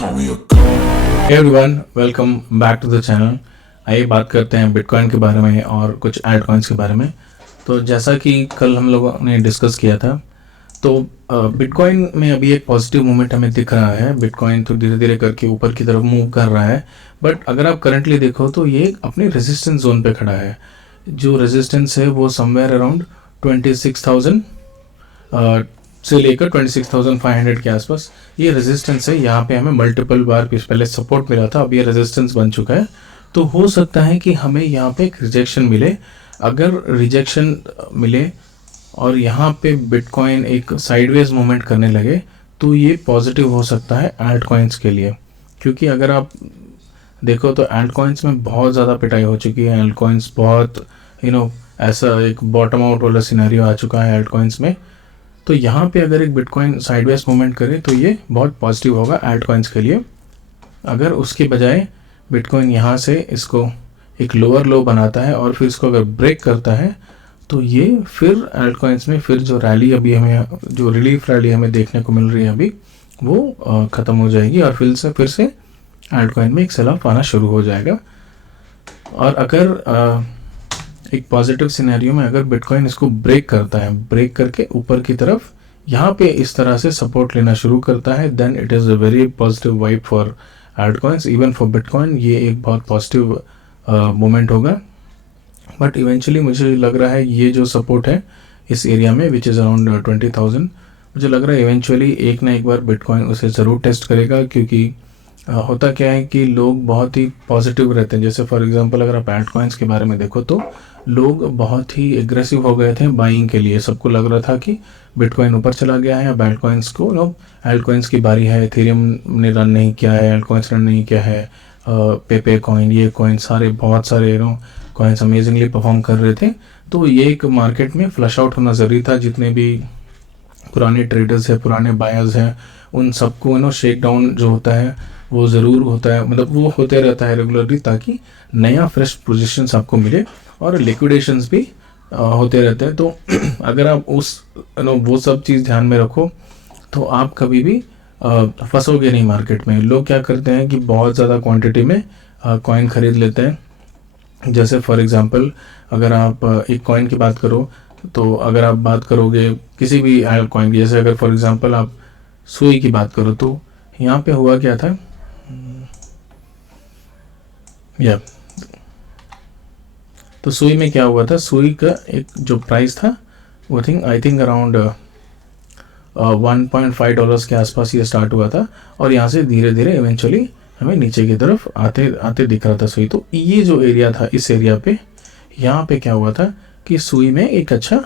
Hey everyone, welcome back to the channel. आइए बात करते हैं बिटकॉइन के बारे में और कुछ एल्ट कॉइन्स के बारे में। तो जैसा कि कल हम लोगों ने डिस्कस किया था, तो बिटकॉइन में अभी एक पॉजिटिव मूवमेंट हमें दिख रहा है। बिटकॉइन तो धीरे धीरे करके ऊपर की तरफ मूव कर रहा है, बट अगर आप करंटली देखो तो ये अपने रेजिस्टेंस जोन पे खड़ा है। जो रेजिस्टेंस है वो समवेयर अराउंड 26,000 से लेकर 26,500 के आसपास ये रेजिस्टेंस है। यहाँ पे हमें मल्टीपल बार पहले सपोर्ट मिला था, अब ये रेजिस्टेंस बन चुका है। तो हो सकता है कि हमें यहाँ पे एक रिजेक्शन मिले। अगर रिजेक्शन मिले और यहाँ पे बिटकॉइन एक साइडवेज मूवमेंट करने लगे तो ये पॉजिटिव हो सकता है एल्ट कॉइन्स के लिए। क्योंकि अगर आप देखो तो एल्ट कॉइन्स में बहुत ज़्यादा पिटाई हो चुकी है। एल्ट कॉइन्स बहुत ऐसा एक बॉटम आउट वाला सिनेरियो आ चुका है एल्ट कॉइन्स में। तो यहाँ पे अगर एक बिटकॉइन साइडवेज मूवमेंट करे तो ये बहुत पॉजिटिव होगा एल्ट कॉइन्स के लिए। अगर उसके बजाय बिटकॉइन यहाँ से इसको एक लोअर लो बनाता है और फिर इसको अगर ब्रेक करता है तो ये फिर एल्ट कॉइन्स में फिर जो रैली अभी हमें जो रिलीफ रैली हमें देखने को मिल रही है अभी वो ख़त्म हो जाएगी और फिर से एल्ट कॉइन में एक सेल ऑफ आना शुरू हो जाएगा। और अगर एक पॉजिटिव सिनेरियो में अगर बिटकॉइन इसको ब्रेक करता है, ब्रेक करके ऊपर की तरफ यहाँ पे इस तरह से सपोर्ट लेना शुरू करता है, then it is a very positive vibe for alt coins, even for bitcoin. ये एक बहुत पॉजिटिव मोमेंट होगा। बट इवेंचुअली मुझे लग रहा है ये जो सपोर्ट है इस एरिया में विच इज़ अराउंड 20,000, मुझे लग रहा है इवेंचुअली एक ना एक बार बिटकॉइन उसे ज़रूर टेस्ट करेगा। क्योंकि होता क्या है कि लोग बहुत ही पॉजिटिव रहते हैं। जैसे फॉर एग्जांपल अगर आप एल्ट कॉइन्स के बारे में देखो तो लोग बहुत ही एग्रेसिव हो गए थे बाइंग के लिए। सबको लग रहा था कि बिटकॉइन ऊपर चला गया है, अब एल्ट कॉइन्स को एल्ट कॉइन्स की बारी है। एथेरियम ने रन नहीं किया है, एल्ट कॉइन्स रन नहीं किया है, पेपे कॉइन, ये कॉइन सारे बहुत सारे कॉइन्स अमेजिंगली परफॉर्म कर रहे थे। तो ये एक मार्केट में फ्लश आउट होना ज़रूरी था। जितने भी पुराने ट्रेडर्स हैं, पुराने बायर्स हैं, उन सबको शेक डाउन जो होता है वो ज़रूर होता है, मतलब वो होते रहता है रेगुलरली, ताकि नया फ्रेश पोजीशंस आपको मिले और लिक्विडेशंस भी होते रहते हैं। तो अगर आप वो सब चीज़ ध्यान में रखो तो आप कभी भी फंसोगे नहीं मार्केट में। लोग क्या करते हैं कि बहुत ज़्यादा क्वांटिटी में कॉइन खरीद लेते हैं। जैसे फॉर एग्जांपल अगर आप एक कॉइन की बात करो तो अगर आप बात करोगे किसी भी कॉइन की, जैसे अगर फॉर एग्जांपल आप सुई की बात करो तो यहाँ पे हुआ क्या था तो सुई में क्या हुआ था, सुई का एक जो प्राइस था वो आई थिंक अराउंड $1.5 के आसपास ये स्टार्ट हुआ था और यहाँ से धीरे धीरे इवेंचुअली हमें नीचे की तरफ आते आते दिख रहा था सुई। तो ये जो एरिया था, इस एरिया पे यहाँ पे क्या हुआ था कि सुई में एक अच्छा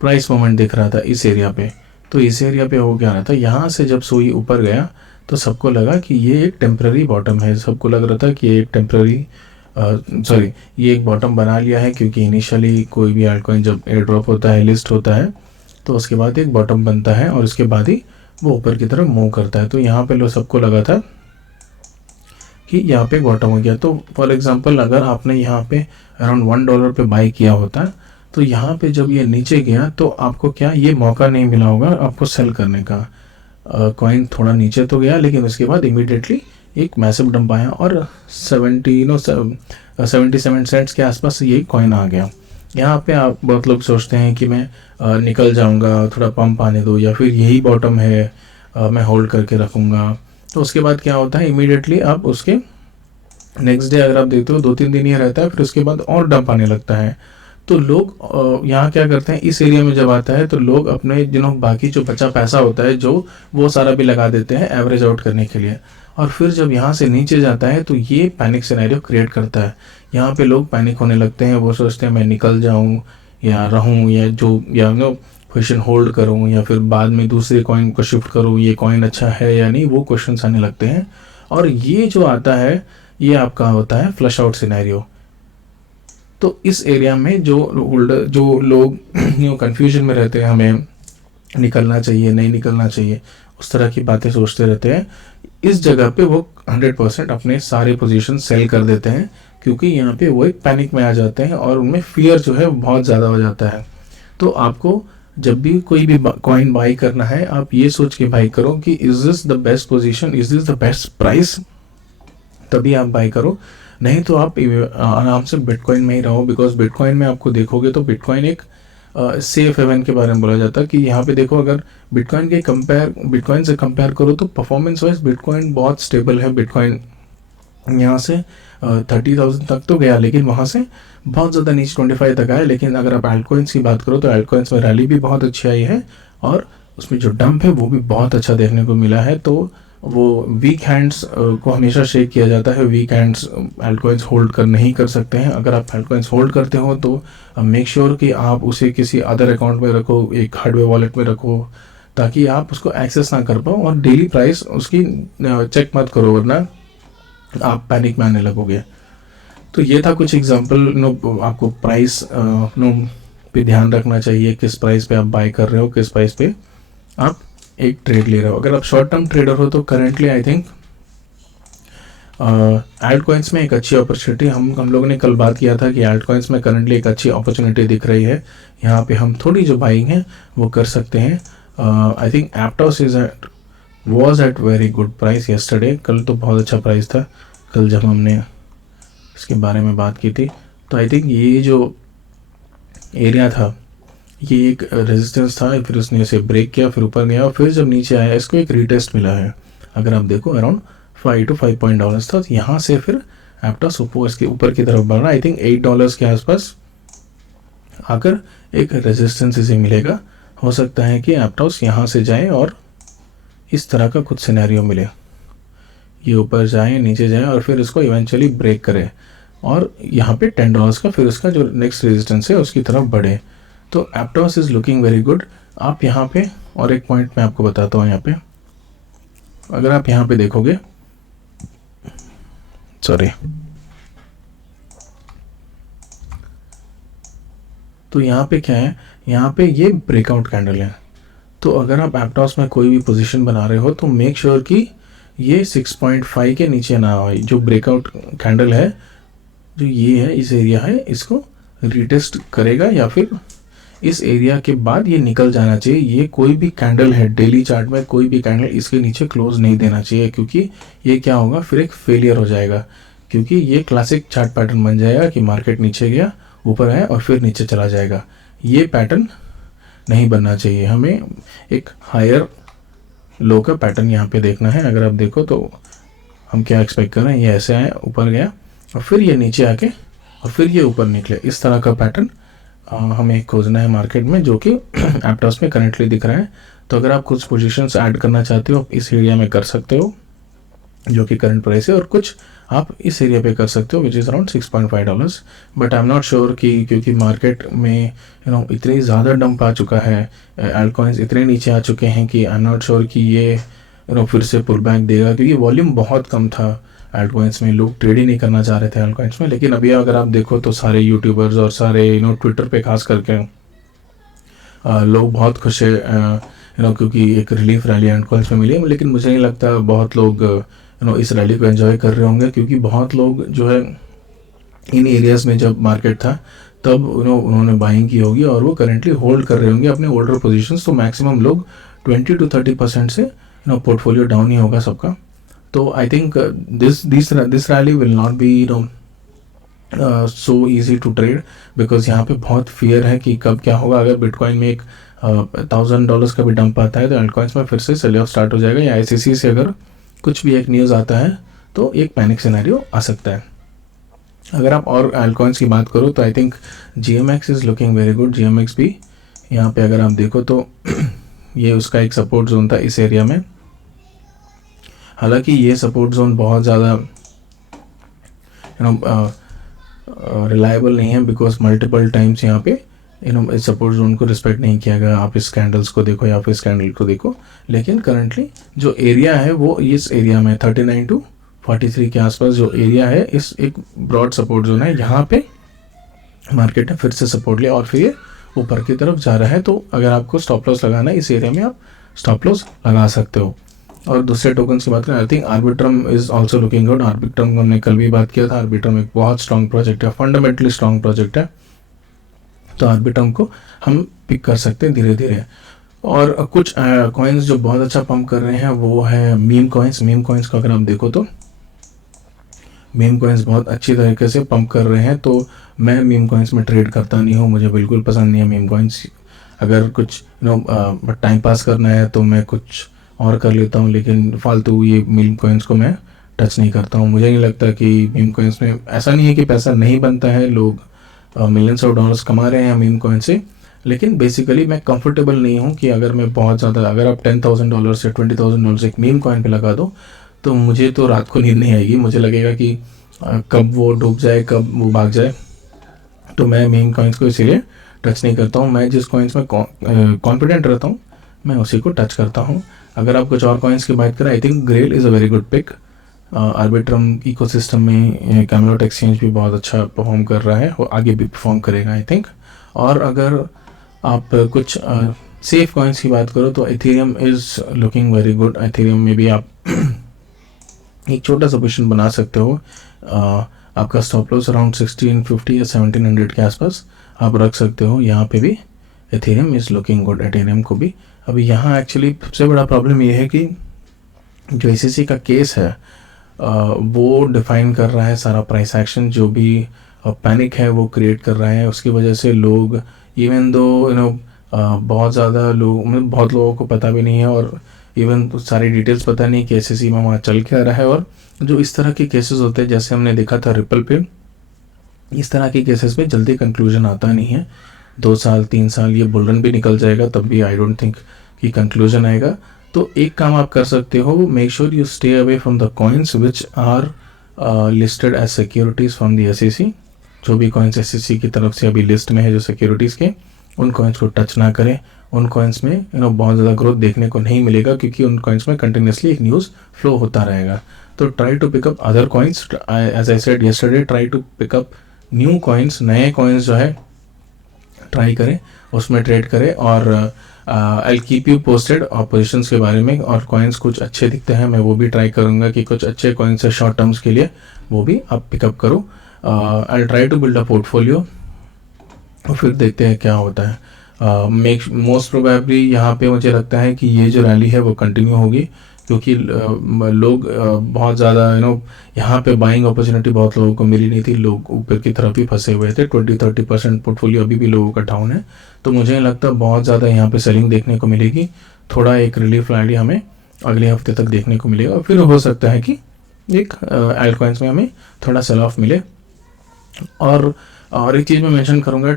प्राइस मोमेंट दिख रहा था इस एरिया पे। तो इस एरिया पे हो क्या रहा था, यहाँ से जब सुई ऊपर गया तो सबको लगा कि ये एक टेम्पररी बॉटम है। सबको लग रहा था कि ये एक टेम्पररी ये एक बॉटम बना लिया है। क्योंकि इनिशियली कोई भी एल्ट कॉइन जब एयर ड्रॉप होता है, लिस्ट होता है, तो उसके बाद एक बॉटम बनता है और उसके बाद ही वो ऊपर की तरफ मूव करता है। तो यहाँ पे लोग सबको लगा था कि यहाँ पे बॉटम हो गया। तो फॉर एग्जांपल अगर आपने यहाँ पे अराउंड $1 पे बाई किया होता तो यहाँ पे जब ये नीचे गया तो आपको क्या ये मौका नहीं मिला होगा आपको सेल करने का। कॉइन थोड़ा नीचे तो गया लेकिन उसके बाद इमीडिएटली एक मैसिव डंप आया और 77 सेंट्स के आसपास ये कॉइन आ गया। यहाँ पे आप बहुत लोग सोचते हैं कि मैं निकल जाऊँगा, थोड़ा पंप आने दो, या फिर यही बॉटम है मैं होल्ड करके रखूँगा। तो उसके बाद क्या होता है, इमीडिएटली आप उसके नेक्स्ट डे अगर आप देखते हो 2-3 दिन ये रहता है, फिर उसके बाद और डंप आने लगता है। तो लोग यहाँ क्या करते हैं, इस एरिया में जब आता है तो लोग अपने बाकी जो बचा पैसा होता है जो वो सारा भी लगा देते हैं एवरेज आउट करने के लिए। और फिर जब यहाँ से नीचे जाता है तो ये पैनिक सिनेरियो क्रिएट करता है। यहाँ पे लोग पैनिक होने लगते हैं, वो सोचते हैं मैं निकल जाऊँ या रहूँ या पोजीशन होल्ड करूँ या फिर बाद में दूसरे कॉइन को शिफ्ट करूँ, ये कॉइन अच्छा है या नहीं, वो क्वेश्चंस आने लगते हैं। और ये जो आता है ये आपका होता है फ्लश आउट सिनेरियो। तो इस एरिया में जो लोग कंफ्यूजन में रहते हैं, हमें निकलना चाहिए नहीं निकलना चाहिए, उस तरह की बातें सोचते रहते हैं, इस जगह पे वो 100% अपने सारे पोजीशन सेल कर देते हैं। क्योंकि यहाँ पे वो एक पैनिक में आ जाते हैं और उनमें फियर जो है बहुत ज़्यादा हो जाता है। तो आपको जब भी कोई भी कॉइन बाई करना है, आप ये सोच के बाई करो कि is this the best position, is this the best price, तभी आप बाई करो। नहीं तो आप आराम से बिटकॉइन में ही रहो, बिकॉज बिटकॉइन में आपको देखोगे तो बिटकॉइन एक सेफ हेवन के बारे में बोला जाता है कि यहाँ पे देखो, अगर बिटकॉइन से कंपेयर करो तो परफॉर्मेंस वाइज बिटकॉइन बहुत स्टेबल है। बिटकॉइन यहाँ से 30,000 तक तो गया, लेकिन वहाँ से बहुत ज़्यादा नीचे 25 तक आया। लेकिन अगर आप एल्टकॉइंस की बात करो तो एल्टकॉइंस में रैली भी बहुत अच्छी आई है, और उसमें जो डंप है वो भी बहुत अच्छा देखने को मिला है। तो वो वीक हैंड्स को हमेशा शेक किया जाता है, वीक हैंड्स एल्टकॉइंस होल्ड नहीं कर सकते हैं। अगर आप एल्टकॉइंस होल्ड करते हो तो मेक श्योर कि आप उसे किसी अदर अकाउंट में रखो, एक हार्डवेयर वॉलेट में रखो, ताकि आप उसको एक्सेस ना कर पाओ, और डेली प्राइस उसकी चेक मत करो, वरना आप पैनिक में आने लगोगे। तो ये था कुछ एग्जांपल। आपको प्राइस पे ध्यान रखना चाहिए, किस प्राइस पे आप बाय कर रहे हो, किस प्राइस पे आप एक ट्रेड ले रहे हो। अगर आप शॉर्ट टर्म ट्रेडर हो तो currently I think Alt coins में एक अच्छी अपॉर्चुनिटी, हम लोगों ने कल बात किया था कि एल्ट कॉइन्स में करंटली एक अच्छी अपॉर्चुनिटी दिख रही है। यहाँ पे हम थोड़ी जो बाइंग है वो कर सकते हैं। I think Aptos was at very good price yesterday. कल तो बहुत अच्छा प्राइस था, कल जब हमने इसके बारे में बात की थी। तो आई थिंक ये जो एरिया था ये एक रेजिस्टेंस था, फिर उसने इसे ब्रेक किया, फिर ऊपर गया, और फिर जब नीचे आया इसको एक रीटेस्ट मिला है। अगर आप देखो अराउंड $5 to $5 था, तो यहाँ से फिर एप्टॉस इसके ऊपर की तरफ बढ़ रहा है। आई थिंक $8 के आसपास आकर एक रेजिस्टेंस इसे मिलेगा। हो सकता है कि एप्टॉस यहाँ से जाए और इस तरह का कुछ सिनेरियो मिले, ये ऊपर जाए, नीचे जाए, और फिर इसको इवेंचुअली ब्रेक करे, और यहाँ पे $10 का फिर उसका जो नेक्स्ट रेजिस्टेंस है उसकी तरफ बढ़े। तो एप्टॉस इज़ लुकिंग वेरी गुड। आप यहाँ पे और एक पॉइंट मैं आपको बताता हूँ। यहाँ पे अगर आप यहाँ पे देखोगे, सॉरी, तो यहाँ पे क्या है, यहाँ पे ये ब्रेकआउट कैंडल है। तो अगर आप एप्टॉस में कोई भी पोजीशन बना रहे हो तो मेक श्योर कि ये 6.5 के नीचे ना आए। जो ब्रेकआउट कैंडल है, जो ये है, इस एरिया है, इसको रिटेस्ट करेगा, या फिर इस एरिया के बाद ये निकल जाना चाहिए। ये कोई भी कैंडल है डेली चार्ट में, कोई भी कैंडल इसके नीचे क्लोज नहीं देना चाहिए, क्योंकि ये क्या होगा, फिर एक फेलियर हो जाएगा। क्योंकि ये क्लासिक चार्ट पैटर्न बन जाएगा कि मार्केट नीचे गया, ऊपर आया और फिर नीचे चला जाएगा। ये पैटर्न नहीं बनना चाहिए। हमें एक हायर लो का पैटर्न यहाँ पे देखना है। अगर आप देखो तो हम क्या एक्सपेक्ट कर रहे हैं, ये ऐसे आया, ऊपर गया, और फिर ये नीचे आके और फिर ये ऊपर निकले। इस तरह का पैटर्न हमें खोजना है मार्केट में, जो कि एप्टॉस में करंटली दिख रहा है। तो अगर आप कुछ पोजीशंस ऐड करना चाहते हो इस एरिया में कर सकते हो, जो कि करंट प्राइस है, और कुछ आप इस एरिया पे कर सकते हो which is around $6.5। But I am not sure कि, क्योंकि मार्केट में इतनी ज़्यादा डंप आ चुका है, एल्टकॉइंस इतने नीचे आ चुके हैं कि आई एम नॉट श्योर कि ये फिर से पुल बैक देगा, क्योंकि वॉल्यूम बहुत कम था एल्टकॉइंस में। लोग ट्रेड ही नहीं करना चाह रहे थे एल्टकॉइंस में। लेकिन अभी अगर आप देखो तो सारे यूट्यूबर्स और सारे ट्विटर पे खास करके लोग बहुत खुश है क्योंकि एक रिलीफ रैली एल्टकॉइंस में मिली है। लेकिन मुझे नहीं लगता बहुत लोग इस रैली को एंजॉय कर रहे होंगे, क्योंकि बहुत लोग जो है इन एरियाज़ में जब मार्केट था तब उन्होंने बाइंग की होगी, और वो करेंटली होल्ड कर रहे होंगे अपने ओल्डर पोजीशंस। तो मैक्सिमम लोग 20 to 30% से पोर्टफोलियो डाउन ही होगा सबका। तो I think this rally will not be so easy to trade, because यहाँ पे बहुत फियर है कि कब क्या होगा। अगर बिटकॉइन में एक $1,000 का भी डंप आता है तो एल्टकॉइंस में फिर से सेल ऑफ स्टार्ट हो जाएगा, या ICC से अगर कुछ भी एक न्यूज़ आता है तो एक पैनिक सिनेरियो आ सकता है। अगर आप और एल्टकॉइंस की बात करो तो I think GMX is looking very good. GMX भी यहाँ पे अगर आप देखो तो ये उसका एक सपोर्ट जोन था इस एरिया में। हालांकि ये सपोर्ट जोन बहुत ज़्यादा रिलायबल नहीं है, बिकॉज मल्टीपल टाइम्स यहाँ पे इस सपोर्ट जोन को रिस्पेक्ट नहीं किया गया। आप इस कैंडल्स को देखो या फिर इस कैंडल को देखो। लेकिन करंटली जो एरिया है वो इस एरिया में 39 to 43 के आसपास जो एरिया है, इस एक ब्रॉड सपोर्ट जोन है। यहाँ पे मार्केट ने फिर से सपोर्ट लिया और फिर ये ऊपर की तरफ जा रहा है। तो अगर आपको स्टॉप लॉस लगाना है इस एरिया में, आप स्टॉप लॉस लगा सकते हो। और दूसरे टोकन की बात करें, I think Arbitrum is also looking good. Arbitrum हमने कल भी बात किया था। आर्बिट्रम एक बहुत स्ट्रॉन्ग प्रोजेक्ट है, फंडामेंटली स्ट्रॉन्ग प्रोजेक्ट है। तो आर्बिट्रम को हम पिक कर सकते हैं धीरे धीरे। और कुछ कॉइन्स जो बहुत अच्छा पंप कर रहे हैं वो है मीम कॉइन्स। मीम कॉइन्स को अगर आप देखो तो मीम कॉइन्स बहुत अच्छी तरीके से पंप कर रहे हैं। तो मैं मीम कॉइन्स में ट्रेड करता नहीं हूँ, मुझे बिल्कुल पसंद नहीं है मीम कॉइन्स। अगर कुछ टाइम पास करना है तो मैं कुछ और कर लेता हूँ, लेकिन फालतू ये मीम कॉइन्स को मैं टच नहीं करता हूँ। मुझे नहीं लगता कि मीम कॉइन्स में, ऐसा नहीं है कि पैसा नहीं बनता है, लोग मिलियंस ऑफ डॉलर्स कमा रहे हैं मीम कॉइन से, लेकिन बेसिकली मैं कंफर्टेबल नहीं हूँ कि अगर मैं बहुत ज़्यादा, अगर आप $10,000 या $20,000 एक मीम कॉइन पे लगा दो तो मुझे तो रात को नींद नहीं आएगी। मुझे लगेगा कि कब वो डूब जाए, कब वो भाग जाए। तो मैं मीम कॉइन्स को इसीलिए टच नहीं करता हूँ। मैं जिस कॉइन्स में कॉन्फिडेंट रहता हूँ मैं उसी को टच करता हूँ। अगर आप कुछ और कॉइन्स की बात करें, I think Grail is a very good pick. Arbitrum ecosystem में कैमलोट एक्सचेंज भी बहुत अच्छा परफॉर्म कर रहा है और आगे भी परफॉर्म करेगा आई थिंक। और अगर आप कुछ सेफ कॉइन्स की बात करो तो Ethereum is looking very good. Ethereum में भी आप एक छोटा सा पोजीशन बना सकते हो। आपका स्टॉप लॉस अराउंड 1650 या 1700 के आसपास आप रख सकते हो। यहाँ पे भी Ethereum is looking good. Ethereum को भी अभी यहाँ एक्चुअली सबसे बड़ा प्रॉब्लम ये है कि जो एसईसी का केस है वो डिफाइन कर रहा है सारा प्राइस एक्शन। जो भी पैनिक है वो क्रिएट कर रहा है, उसकी वजह से लोग, इवन दो बहुत ज़्यादा लोग, मतलब बहुत लोगों को पता भी नहीं है और इवन तो सारी डिटेल्स पता नहीं कि एसईसी में वहाँ चल क्या रहा है। और जो इस तरह के केसेस होते हैं, जैसे हमने देखा था रिपल पे, इस तरह के केसेस में जल्दी कंक्लूजन आता नहीं है। 2 साल 3 साल ये बुल रन भी निकल जाएगा, तब भी आई डोंट थिंक कि कंक्लूजन आएगा। तो एक काम आप कर सकते हो, make sure you stay away from the coins which are listed as securities from the SEC. जो भी कॉइन्स एसईसी की तरफ से अभी लिस्ट में है जो सिक्योरिटीज़ के, उन कॉइन्स को टच ना करें। उन कॉइन्स में बहुत ज़्यादा ग्रोथ देखने को नहीं मिलेगा, क्योंकि उन कॉइन्स में कंटिन्यूसली एक न्यूज़ फ्लो होता रहेगा। तो try to pick up other coins, as I said yesterday, try to pick up new coins, नए कॉइन्स जो है ट्राई करें, उसमें ट्रेड करें। और I keep you posted positions के बारे में। और कॉइन्स कुछ अच्छे दिखते हैं, मैं वो भी ट्राई करूँगा कि कुछ अच्छे कॉइन्स है शॉर्ट टर्म्स के लिए, वो भी आप पिकअप करो। I try to build a portfolio और फिर देखते हैं क्या होता है। मोस्ट प्रोबेबली यहाँ पे मुझे लगता है कि ये जो रैली है वो कंटिन्यू होगी, क्योंकि लोग बहुत ज़्यादा यहाँ पे बाइंग अपॉर्चुनिटी बहुत लोगों को मिली नहीं थी। लोग ऊपर की तरफ ही फंसे हुए थे। 20-30% पोर्टफोलियो अभी भी लोगों का डाउन है। तो मुझे नहीं लगता बहुत ज़्यादा यहाँ पे सेलिंग देखने को मिलेगी। थोड़ा एक रिलीफ रैली हमें अगले हफ्ते तक देखने को मिलेगा। फिर हो सकता है कि एक एल्ट कॉइन्स में हमें थोड़ा सेल ऑफ मिले। और एक चीज़ मैं मेंशन करूँगा,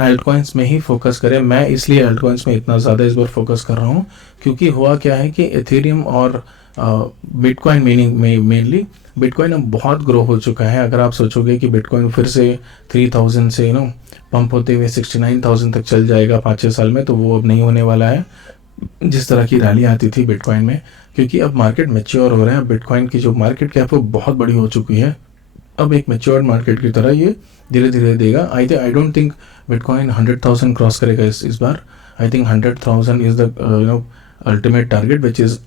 एल्ट कॉइन्स में ही फोकस करें। मैं इसलिए एल्ट कॉइन्स में इतना ज़्यादा इस बार फोकस कर रहा हूँ क्योंकि हुआ क्या है कि एथेरियम और बिटकॉइन मेनली बिटकॉइन अब बहुत ग्रो हो चुका है। अगर आप सोचोगे कि बिटकॉइन फिर से 3000 से पंप होते हुए 69,000 तक चल जाएगा 5-6 साल में, तो वो अब नहीं होने वाला है जिस तरह की रैली आती थी बिटकॉइन में, क्योंकि अब मार्केट मैच्योर हो रहा है। बिटकॉइन की जो मार्केट कैप वो बहुत बड़ी हो चुकी है। अब एक मैच्योर मार्केट की तरह ये धीरे धीरे देगा। I don't think bitcoin 100,000 cross करेगा इस बार। I think 100,000 is the ultimate target which is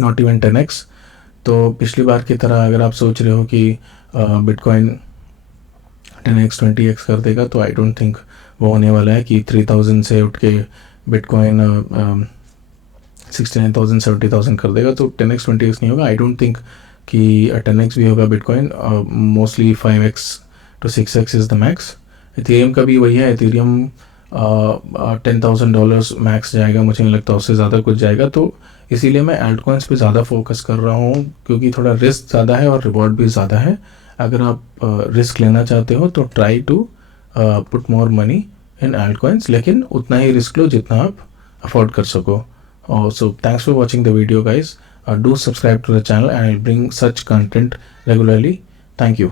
not even 10x। तो पिछली बार की तरह अगर आप सोच रहे हो कि बिटकॉइन 10x 20x कर देगा, तो आई डोंट थिंक वो होने वाला है कि 3,000 से उठ के बिटकॉइन 69,000 70,000 कर देगा। तो 10x 20x नहीं होगा। आई डोंट थिंक कि 10x भी होगा bitcoin. Mostly 5x to 6x is the max. Ethereum का भी वही है। एथेरियम $10,000 मैक्स जाएगा, मुझे नहीं लगता उससे ज़्यादा कुछ जाएगा। तो इसीलिए मैं एल्ट कॉइन्स पे ज़्यादा फोकस कर रहा हूँ, क्योंकि थोड़ा रिस्क ज़्यादा है और रिवॉर्ड भी ज़्यादा है। अगर आप रिस्क लेना चाहते हो तो try to put more money in alt coins, लेकिन उतना ही रिस्क लो जितना आप अफोर्ड कर सको। So thanks for watching the video guys. Do subscribe to the channel and I'll bring such content regularly. Thank you.